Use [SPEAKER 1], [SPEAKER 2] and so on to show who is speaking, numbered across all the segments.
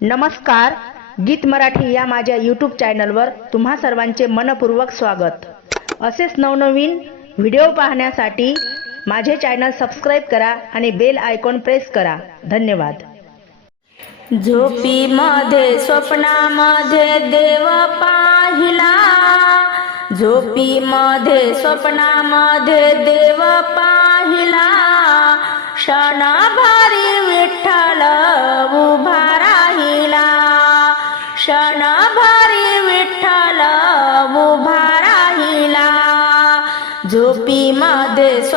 [SPEAKER 1] नमस्कार गीत मराठी या माझ्या यूट्यूब चॅनलवर तुम्हा सर्वांचे मनपूर्वक स्वागत. असेच नवनवीन व्हिडिओ पाहण्यासाठी माझे चॅनल सबस्क्राईब करा आणि बेल आयकॉन प्रेस करा. धन्यवाद.
[SPEAKER 2] झोपीमध्ये स्वप्नामध्ये देव पाहिला. झोपीमध्ये स्वप्नामध्ये देव पाहिला.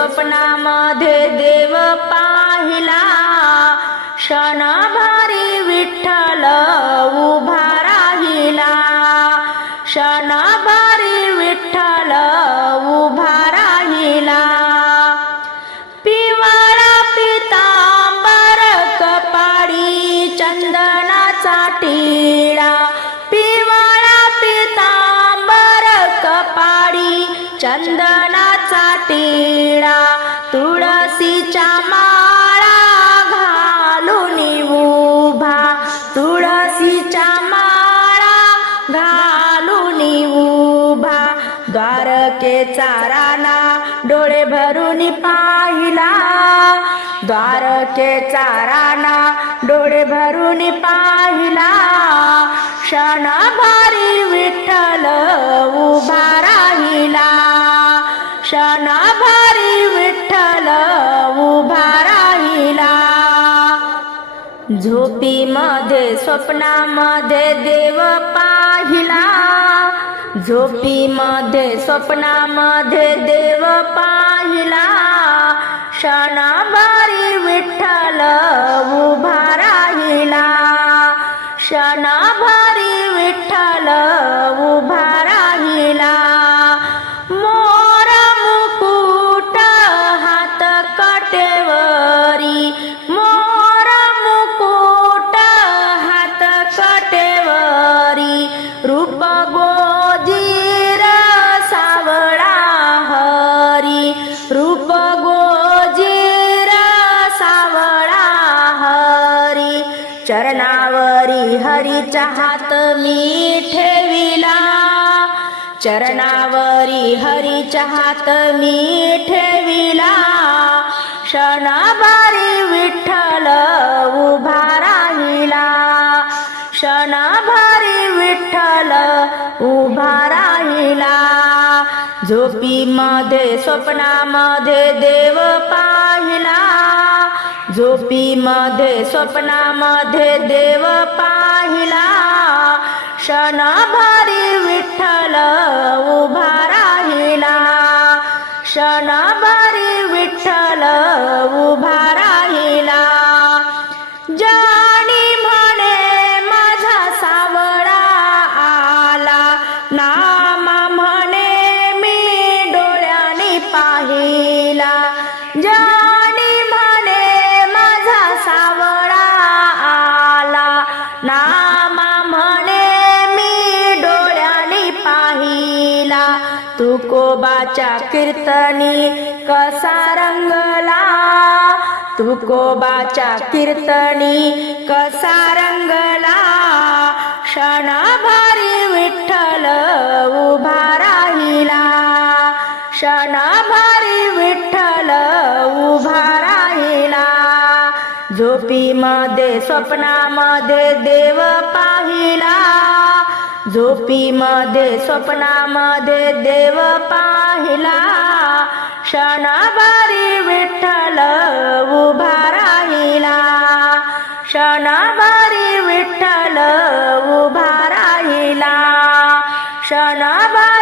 [SPEAKER 2] स्वप्नामध्ये देव पाहिला. क्षणभारी विठ्ठल उभा राहिला. क्षणभारी विठ्ठल उभा राहिला. पिवळा पितांबर कपाडी चंदनासाठी चंदनाचा टिळा तुळशीच्या माळा घालून उभा तुळशीच्या माळा घालून उभा. द्वारकेचा राणा डोळे भरून पाहिला द्वारकेचा राणा डोळे भरून पाहिला. क्षणभारी विठ्ठल उभा क्षणभारी विठ्ठल उभा राहिला. झोपीमध्ये स्वप्नामध्ये देव पाहिला. झोपीमध्ये स्वप्नामध्ये देव पाहिला. क्षणभारी विठ्ठल उभा चरणावरी हरीचा हात मी ठेविला. चरणावरी हरीचा हात मी ठेविला. क्षणभारी विठ्ठल उभा राहिला. क्षणभारी विठ्ठल उभा राहिला. झोपीमध्ये स्वप्नामध्ये दे झोपीमध्ये स्वप्नामध्ये देव पाहिला. क्षणभारी विठ्ठल उभा तुकोबाच्या कीर्तनी कसा रंगला? तुकोबाच्या कीर्तनी कसा रंगला? क्षणभारी विठ्ठल उभा राहिला. क्षणभारी विठ्ठल उभा राहिला. झोपीमध्ये स्वप्नामध्ये देव पाहिला. झोपीमध्ये स्वप्नामध्ये देव पाहिला. क्षणभारी विठ्ठल उभा राहिला. क्षणभारी विठ्ठल उभा राहिला. क्षणभारी